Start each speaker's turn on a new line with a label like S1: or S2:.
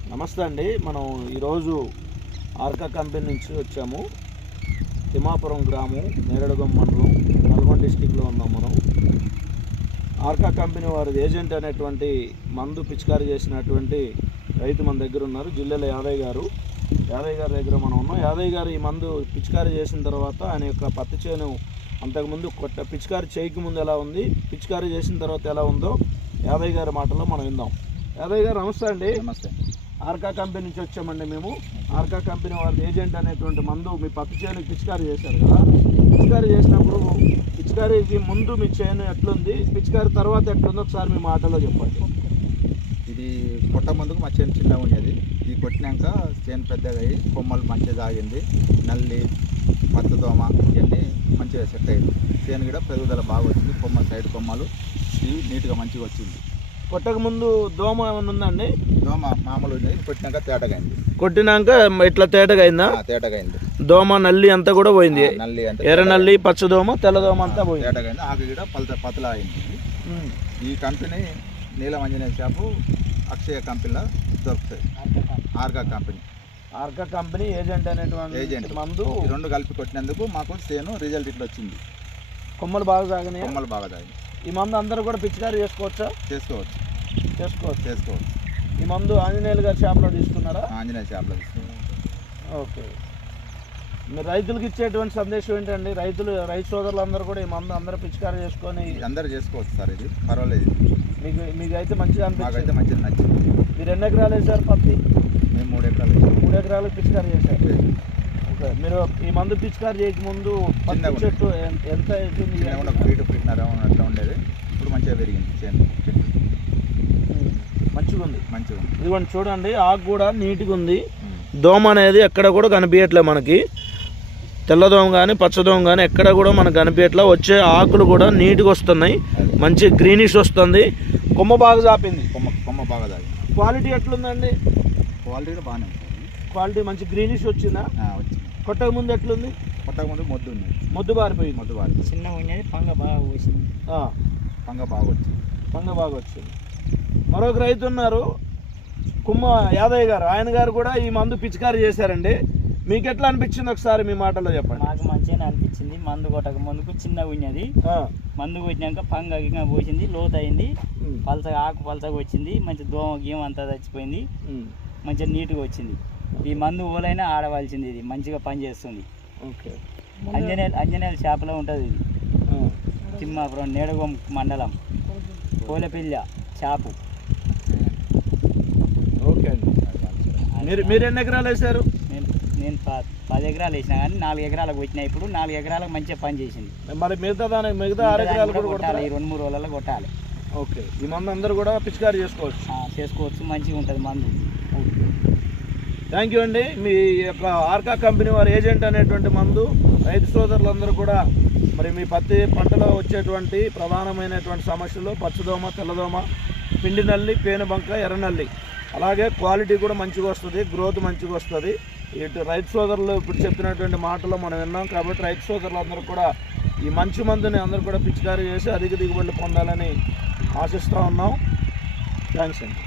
S1: నమస్తే అండి. మనం ఈరోజు ఆర్కా కంపెనీ నుంచి వచ్చాము. తిమ్మాపురం గ్రామం, నేరేడుగొమ్మ మండలం, నల్గొండ డిస్టిక్లో ఉన్నాం మనం. ఆర్కా కంపెనీ వారి ఏజెంట్ అనేటువంటి మందు పిచికారీ చేసినటువంటి రైతు మన దగ్గర ఉన్నారు. జిల్లాల యాదయ్య గారు దగ్గర మనం ఉన్నాం. యాదయ్య గారు ఈ మందు పిచికారీ చేసిన తర్వాత ఆయన యొక్క పత్తి చేను అంతకుముందు పిచికారీ చేయకముందు ఎలా ఉంది, పిచికారీ చేసిన తర్వాత ఎలా ఉందో యాదయ్య గారి మాటల్లో మనం విందాం. యాదయ్య గారు నమస్తే అండి.
S2: నమస్తే.
S1: ఆర్కా కంపెనీ నుంచి వచ్చామండి మేము. ఆర్కా కంపెనీ వారి ఏజెంట్ అనేటువంటి మందు మీ పత్తి చేనుకి పిచికారీ చేశారు కదా. పిచికారీ చేసినప్పుడు పిచికారీకి ముందు మీ చేను ఎట్లుంది, పిచికారీ తర్వాత ఎట్లుందో ఒకసారి మీ మాటలో చెప్పండి.
S2: ఇది కొట్ట ముందుకు మా చేను చిన్నగా ఉండేది. ఇది కొట్టినాక చేను పెద్దగా అయ్యి కొమ్మలు మంచిగా ఆగింది. నల్లి, పచ్చదోమ ఇవన్నీ మంచిగా సెట్ అయ్యింది. చేను కూడా పెరుగుదల బాగా వచ్చింది. సైడ్ కొమ్మలు ఇవి నీట్గా మంచిగా వచ్చింది.
S1: కొట్టక ముందు దోమ ఏమైనా ఉందండి?
S2: దోమ మామూలు ఉంది. కొట్టినాక తేటగా అయింది.
S1: కొట్టినాక ఇట్లా తేటగా అయిందా?
S2: తేటగా అయింది.
S1: దోమ నల్లి అంతా కూడా పోయింది.
S2: నల్లి అంటే
S1: ఎర్ర నల్లి, పచ్చదోమ, తెల్లదోమ అంతా పోయింది.
S2: తేటగా అయింది. ఆకు కూడా పతలా అయింది. ఈ కంపెనీ నీలం ఆంజనేయ షాపు అక్షయ కంపెనీలో దొరుకుతుంది. ఆర్కా కంపెనీ
S1: ఏజెంట్ అనేటువంటి మందు
S2: రెండు కలిపి కొట్టినందుకు మాకు చేను రిజల్ట్ ఇట్లా వచ్చింది.
S1: కొమ్మలు బాగా సాగినాయి.
S2: కొమ్మలు బాగా సాగినాయి.
S1: ఈ మందు అందరూ కూడా పిచికారీ చేసుకోవచ్చా?
S2: చేసుకోవచ్చు.
S1: ఈ మందు ఆంజనేయులు గారి షాప్లో తీసుకున్నారా?
S2: ఆంజనేయ షాప్లో తీసుకున్నారా?
S1: ఓకే. మీరు రైతులకు ఇచ్చేటువంటి సందేశం ఏంటండి? రైతు సోదరులందరూ కూడా ఈ మందు అందరూ పిచికారీ చేసుకొని
S2: అందరూ చేసుకోవచ్చు సార్. ఇది పర్వాలేదు.
S1: మీకైతే మంచిగా
S2: అనిపిస్తుంది. మంచిగా నచ్చింది.
S1: మీరు ఎన్ని ఎకరాలు వేసారు పత్తి?
S2: మేము 3 ఎకరాలు వేసాము.
S1: 3 ఎకరాలకు పిచికారీ చేశారు. ఓకే. మీరు ఈ మందు పిచికారీ చేయకముందు పత్తి చెట్టు ఎంత అవుతుంది?
S2: ఫీట్న్నర అట్లా ఉండేది. ఇప్పుడు మంచిగా పెరిగింది. చెట్టు
S1: మంచిగా ఉంది.
S2: ఇదిగోండి
S1: చూడండి, ఆకు కూడా నీట్గా ఉంది. దోమ అనేది ఎక్కడ కూడా కనిపించట్లేదు మనకి. తెల్లదోమ కానీ పచ్చదోమ కానీ ఎక్కడ కూడా మనకు కనిపించట్లే. వచ్చే ఆకులు కూడా నీట్గా వస్తున్నాయి. మంచి గ్రీనిష్ వస్తుంది. కొమ్మ బాగా చాపింది.
S2: కొమ్మ బాగా చాపింది.
S1: క్వాలిటీ ఎట్లుందండి?
S2: క్వాలిటీ బాగానే ఉంది.
S1: క్వాలిటీ మంచి గ్రీనిష్ వచ్చిందా?
S2: వచ్చింది.
S1: కొట్టక ముందు ఎట్లుంది?
S2: కొట్టక ముందు మొద్దు ఉంది.
S1: మొద్దు బారిపోయింది.
S2: చిన్న ఉండేది. పంగ బాగా వచ్చింది.
S1: మరొక రైతు ఉన్నారు, కుమ్మ యాదయ్య గారు. ఆయన గారు కూడా ఈ మందు పిచికారీ చేశారండి. మీకు ఎట్లా అనిపించింది ఒకసారి మీ మాటలో చెప్పండి.
S3: నాకు మంచిగానే అనిపించింది. మందు కొట్టక ముందుకు చిన్నగా ఉన్నది. మందు కొట్టినాక పంగ పోసింది, లోతు అయింది, ఆకు పలచగా వచ్చింది. మంచి దోమ గీమ అంతా చచ్చిపోయింది. మంచిగా నీట్గా వచ్చింది. ఈ మందు ఓలైనా ఆడవలసింది. ఇది మంచిగా పనిచేస్తుంది.
S1: ఓకే.
S3: అంజనేయుల షాపులో ఉంటుంది. ఇది తిమ్మాపురం, నేరేడుగొమ్మ మండలం, కోలపిల్ల షాపు.
S1: ఓకే అండి. మీరు ఎన్ని ఎకరాలు వేశారు?
S3: నేను 10 ఎకరాలు వేసినా కానీ 4 ఎకరాలకు వచ్చినా. ఇప్పుడు 4 ఎకరాలకు మంచిగా పని చేసింది.
S1: మరి మిగతా 6 ఎకరాలు కూడా
S3: కొట్టాలి. 2-3 రోజులలో కొట్టాలి.
S1: ఓకే. ఈ మందు అందరూ కూడా పిచికారీ చేసుకోవచ్చు.
S3: మంచిగా ఉంటుంది మందు.
S1: ఓకే. థ్యాంక్ యూ అండి. మీ యొక్క ఆర్కా కంపెనీ వారి ఏజెంట్ అనేటువంటి మందు రైతు సోదరులందరూ కూడా మరి మీ పత్తి పంటలో వచ్చేటువంటి ప్రధానమైనటువంటి సమస్యలు పచ్చదోమ, తెల్లదోమ, పిండి నల్లి, పేనుబంక, ఎర్రనల్లి, అలాగే క్వాలిటీ కూడా మంచిగా వస్తుంది, గ్రోత్ మంచిగా వస్తుంది. ఇటు రైతు సోదరులు ఇప్పుడు చెప్పినటువంటి మాటలో మనం విన్నాం. కాబట్టి రైతు సోదరులందరూ కూడా ఈ మంచి మందుని అందరూ కూడా పిచికారీ చేసి అధిక దిగుబడులు పొందాలని ఆశిస్తూ ఉన్నాం. థ్యాంక్స్ అండి.